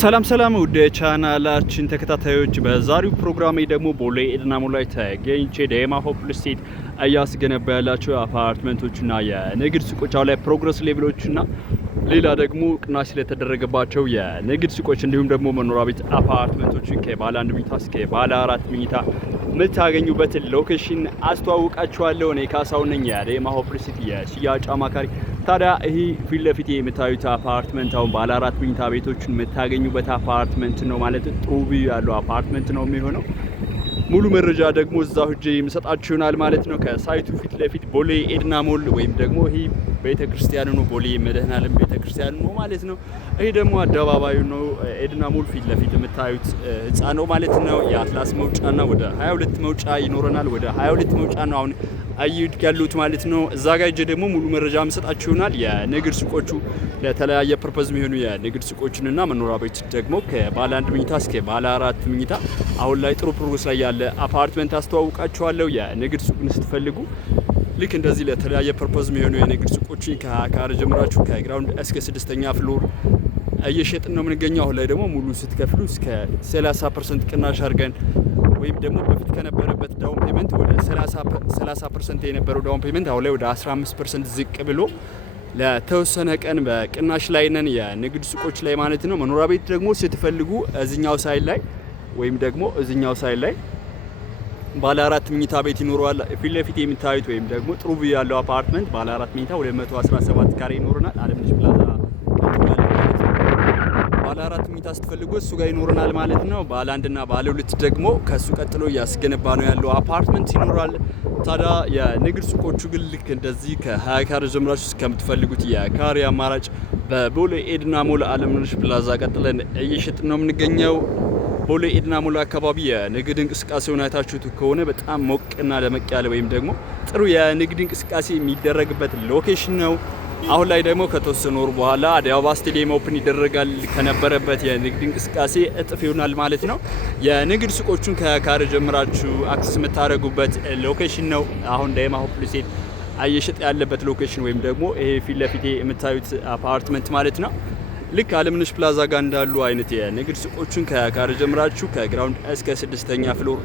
ሰላም ውድ ቻናላችን ተከታታዮች በዛሬው ፕሮግራሜ ደግሞ ቦሌ ኤድና ሞል ላይ ተገኝቼ ዴማ ሆፕ ስቴት እያስገነባ ያላቸው አፓርትመንቶችና የንግድ ሱቆች ላይ ፕሮግረስ ሌቭሎችና ሌላ ደግሞ ቅናሽ ስለተደረገባቸው የንግድ ሱቆች እንዲሁም ደግሞ መኖሪያ ቤት አፓርትመንቶችን ከባለ 1 መኝታ እስከ ባለ 4 መኝታ የምታገኙበት ሎኬሽን አስተዋውቃችኋለሁ። እኔ ካሳው ነኝ የዴማ ሆፕ ስቴት የሽያጭ አማካሪ። ታዲያ ይሄ ፊት ለፊት የምታዩት አፓርትመንት አሁን ባለ 4 መኝታ ቤቶችን የምታገኙበት አፓርትመንት ነው ማለት ጥሩ ቪው ያለው አፓርትመንት ነው የሚሆነው። ሙሉ መረጃ ደግሞ እዛው ሄጄ የምሰጣችሁ ይሆናል ማለት ነው። ከሳይቱ ፊት ለፊት ቦሌ ኤድና ሞል ወይም ደግሞ ይሄ ቤተክርስቲያኑ ነው፣ ቦሌ መድኃኔዓለም ቤተክርስቲያኑ ነው ማለት ነው። ይሄ ደግሞ አደባባዩ ነው። ኤድና ሞል ፊት ለፊት የምታዩት ህንጻ ነው ማለት ነው። የአትላስ መውጫና ወደ 22 መውጫ ይኖረናል። ወደ 22 መውጫ ነው አሁን አይዩት ያሉት ማለት ነው። እዛ ጋር ሄጄ ደግሞ ሙሉ መረጃ የምሰጣችሁ ይሆናል። የንግድ ሱቆቹ ለተለያየ ፐርፐዝ የሚሆኑ የንግድ ሱቆችንና መኖሪያ ቤት ደግሞ ከባለ 1 መኝታ እስከ ባለ 4 መኝታ አሁን ላይ ጥሩ ፕሮግረስ ላይ ያለ አፓርትመንት አስተዋውቃችኋለሁ። የንግድ ሱቅን ስትፈልጉ ልክ እንደዚህ ለተለያየ ፐርፐዝ የሚሆኑ የንግድ ሱቆችን ከካሬ ጀምራችሁ ከግራውንድ እስከ 6ኛ ፍሎር እየሸጥን ነው የምንገኘው። አሁን ላይ ደግሞ ሙሉ ስትከፍሉ እስከ 30% ቅናሽ አድርገን ወይም ደግሞ በፊት ከነበረበት ዳውን ፔመንት ወደ 30% የነበረው ዳውን ፔመንት አሁን ላይ ወደ 15% ዝቅ ብሎ ለተወሰነ ቀን በቅናሽ ላይ ነን የንግድ ሱቆች ላይ ማለት ነው። መኖሪያ ቤት ደግሞ ስትፈልጉ እዚኛው ሳይድ ላይ ወይም ደግሞ እዚኛው ሳይድ ላይ ባለ 4 መኝታ ቤት ይኖራል። ፊት ለፊት የምታዩት ወይም ደግሞ ጥሩ ቪው ያለው አፓርትመንት ባለ 4 መኝታ 217 ካሬ ይኖረናል። አለምነሽ ፕላዛ ባለ 4 መኝታ ስትፈልጉ እሱ ጋር ይኖረናል ማለት ነው። ባለ 1 እና ባለ 2 ደግሞ ከሱ ቀጥሎ እያስገነባ ነው ያለው አፓርትመንት ይኖራል። ታዲያ የንግድ ሱቆቹ ግን ልክ እንደዚህ ከ20 ካሬ ጀምራችሁ እስከምትፈልጉት የካሬ አማራጭ በቦሌ ኤድና ሞል አለምነሽ ፕላዛ ቀጥለን እየሸጥን ነው የምንገኘው። ቦሌ ኤድና ሞል አካባቢ የንግድ እንቅስቃሴውን አይታችሁት ከሆነ በጣም ሞቅና ደመቅ ያለ ወይም ደግሞ ጥሩ የንግድ እንቅስቃሴ የሚደረግበት ሎኬሽን ነው። አሁን ላይ ደግሞ ከተወሰነ ወር በኋላ አዲስ አበባ ስቴዲየም ኦፕን ይደረጋል። ከነበረበት የንግድ እንቅስቃሴ እጥፍ ይሆናል ማለት ነው። የንግድ ሱቆቹን ከካሬ ጀምራችሁ አክሰስ የምታደርጉበት ሎኬሽን ነው። አሁን ዴማ ሆፕ ስቴት እየሸጠ ያለበት ሎኬሽን ወይም ደግሞ ይሄ ፊት ለፊት የምታዩት አፓርትመንት ማለት ነው። ልክ አለምነሽ ፕላዛ ጋር እንዳሉ አይነት የንግድ ሱቆቹን ከካሬ ጀምራችሁ ከግራውንድ እስከ 6ኛ ፍሎር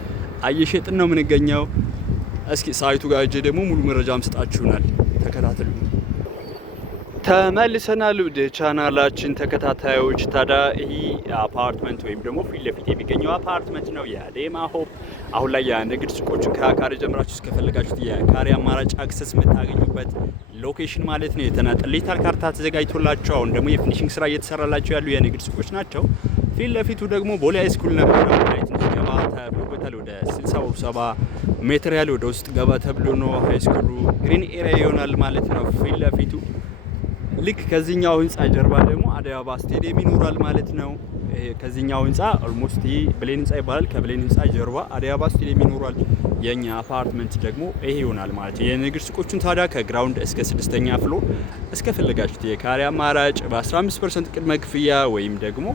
እየሸጥን ነው የምንገኘው። እስኪ ሳይቱ ጋር ሄጄ ደግሞ ሙሉ መረጃ መስጣችሁናል። ተከታተሉ። ተመልሰናል ወደ ቻናላችን ተከታታዮች። ታዲያ ይህ አፓርትመንት ወይም ደግሞ ፊት ለፊት የሚገኘው አፓርትመንት ነው የዴማ ሆፕ። አሁን ላይ የንግድ ሱቆችን ከካሬ ጀምራችሁ እስከፈለጋችሁት የካሬ አማራጭ አክሰስ የምታገኙበት ሎኬሽን ማለት ነው። የተናጠል ሌታል ካርታ ተዘጋጅቶላቸው አሁን ደግሞ የፊኒሽንግ ስራ እየተሰራላቸው ያሉ የንግድ ሱቆች ናቸው። ፊት ለፊቱ ደግሞ ቦሌ ሃይስኩል ነበር። ላይ ትንሽ ገባ ተብሎበታል። ወደ 60-70 ሜትር ያህል ወደ ውስጥ ገባ ተብሎ ነው ሃይስኩሉ ግሪን ኤሪያ ይሆናል ማለት ነው ፊት ለፊቱ። ልክ ከዚህኛው ህንጻ ጀርባ ደግሞ አዲስ አበባ ስቴዲየም ይኖራል ማለት ነው። ከዚህኛው ህንጻ ኦልሞስት ብሌን ህንጻ ይባላል። ከብሌን ህንጻ ጀርባ አዲስ አበባ ስቴዲየም ይኖራል። የኛ አፓርትመንት ደግሞ ይሄ ይሆናል ማለት ነው። የንግድ ሱቆቹን ታዲያ ከግራውንድ እስከ 6ኛ ፍሎር እስከፈለጋችሁት የካሬ አማራጭ በ15% ቅድመ ክፍያ ወይም ደግሞ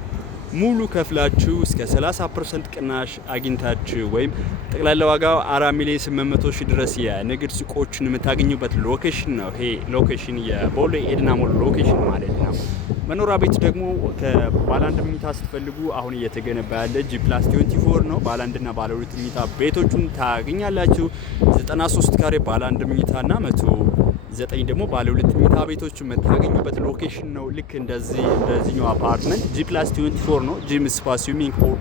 ሙሉ ከፍላችሁ እስከ 30% ቅናሽ አግኝታችሁ ወይም ጠቅላላ ዋጋው 4,800,000 ድረስ የንግድ ሱቆችን የምታገኙበት ሎኬሽን ነው። ይሄ ሎኬሽን የቦሌ ኤድና ሞል ሎኬሽን ማለት ነው። መኖሪያ ቤት ደግሞ ከባለ 1 መኝታ ስትፈልጉ አሁን እየተገነባ ያለ G+24 ነው። ባለ 1 እና ባለ 2 መኝታ ቤቶቹን ታገኛላችሁ። 93 ካሬ ባለ 1 መኝታና 109 ደግሞ ባለ 2 መኝታ ቤቶች የምታገኙበት ሎኬሽን ነው። ልክ እንደዚህኛው አፓርትመንት G+24 ነው። ጂም፣ ስፓ፣ ስዊሚንግ ፑል፣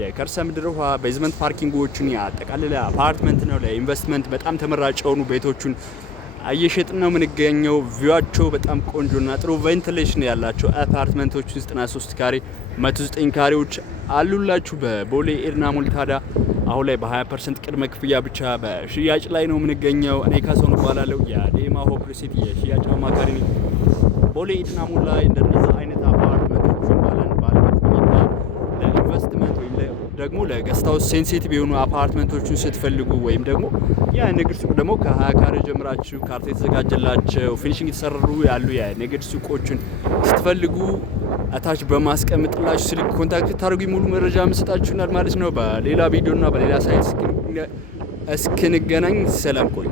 የከርሰ ምድር ውሃ፣ ቤዝመንት ፓርኪንጎችን ያጠቃለለ አፓርትመንት ነው። ለኢንቨስትመንት በጣም ተመራጭ የሆኑ ቤቶቹን እየሸጥን ነው የምንገኘው። ቪዋቸው በጣም ቆንጆና ጥሩ ቬንቲሌሽን ያላቸው አፓርትመንቶች 93 ካሬ 109 ካሬዎች አሉላችሁ በቦሌ ኤድና ሞል። ታዲያ አሁን ላይ በ20% ቅድመ ክፍያ ብቻ በሽያጭ ላይ ነው የምንገኘው። እኔ ካሳው እባላለሁ የዴማ ሆፕ ስቴት የሽያጭ አማካሪ ነኝ። ቦሌ ኤድና ሞል ላይ እንደነዚህ አይነት አፓርትመንቶችን ለኢንቨስትመንት ወይም ደግሞ ለገስት ሃውስ ሴንሲቲቭ የሆኑ አፓርትመንቶችን ስትፈልጉ ወይም ደግሞ የንግድ ሱቅ ደግሞ ከ20 ካሬ ጀምራችሁ ካርታ የተዘጋጀላቸው ፊኒሽንግ የተሰሩ ያሉ የንግድ ሱቆችን ስትፈልጉ አታች በማስቀምጥላችሁ ስልክ ኮንታክት ታደርጉ ሙሉ መረጃ መስጣችሁናል ማለት ነው። በሌላ ቪዲዮና በሌላ ሳይት እስክንገናኝ ሰላም ቆዩ።